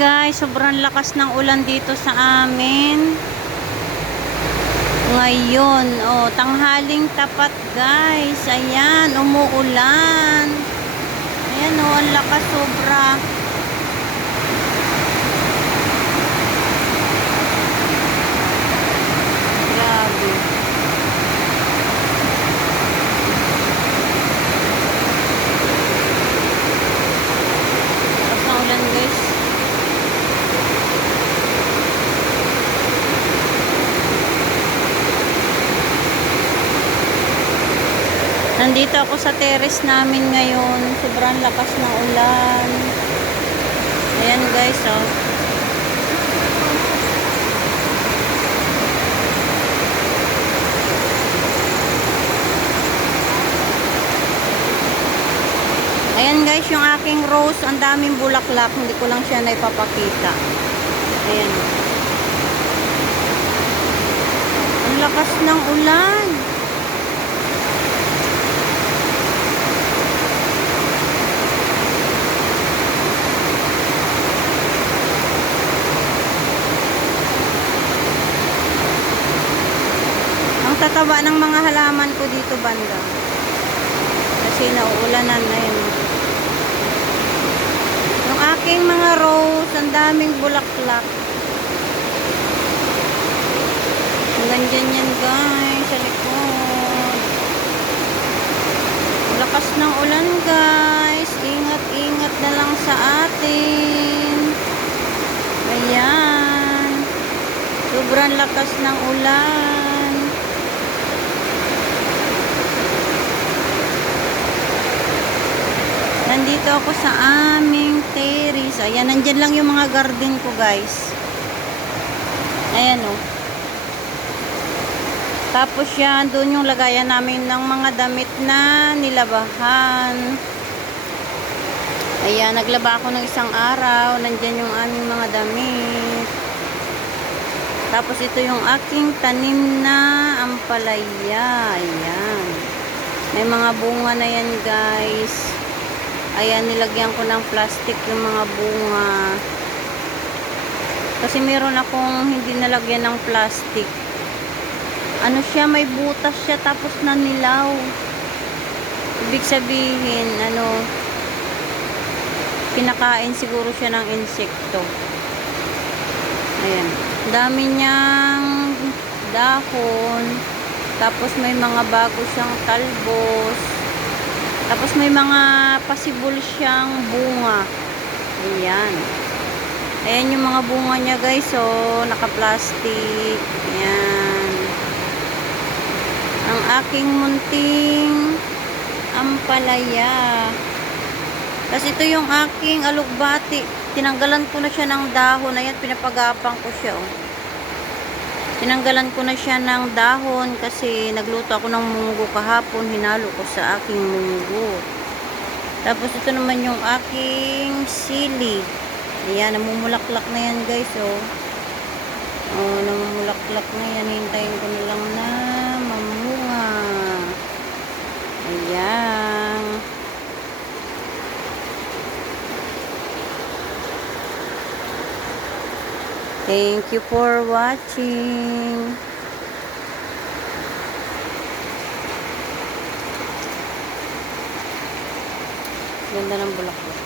guys, sobrang lakas ng ulan dito sa amin. Ngayon, tanghaling tapat guys. Ayan, umuulan. Ayan ang lakas sobra. Grabe. Lakas ng ulan guys. Nandito ako sa terrace namin ngayon. Sobrang lakas ng ulan. Ayan guys, Ayan guys, yung aking rose, ang daming bulaklak. Hindi ko lang siya naipapakita. Ayan. Ang lakas ng ulan. Tataba ng mga halaman ko dito banda kasi nauulanan na yun. Yung aking mga rose, ang daming bulaklak. Ganyan yan guys sa likod. Lakas ng ulan guys, ingat na lang sa atin. Ayan, sobrang lakas ng ulan. Nandito ako sa aming terrace. Ayan, nandyan lang yung mga garden ko guys. Ayan Tapos yan, doon yung lagayan namin ng mga damit na nilabahan. Ayan, naglaba ako ng isang araw. Nandyan yung aming mga damit. Tapos ito yung aking tanim na ampalaya. Ayan. May mga bunga na yan guys. Ayan, nilagyan ko ng plastic yung mga bunga. Kasi meron akong hindi nalagyan ng plastic. Ano siya, may butas siya tapos nanilaw. Ibig sabihin, kinakain siguro siya ng insekto. Ayan. Dami niyang dahon. Tapos may mga bago siyang talbos. Tapos may mga pasibol siyang bunga. Ayan. Ayan yung mga bunga niya guys. Naka-plastic. Ayan. Ang aking munting ampalaya. Tapos ito yung aking alugbati. Tinanggalan ko na siya ng dahon. Ayan, pinapagapang ko siya. Tinanggalan ko na siya ng dahon kasi nagluto ako ng munggo kahapon. Hinalo ko sa aking munggo. Tapos ito naman yung aking sili. Ayan, namumulaklak na yan guys. Namumulaklak na yan. Hintayin ko na lang na mamunga. Ayan. Thank you for watching. Ganda ng bulaklak.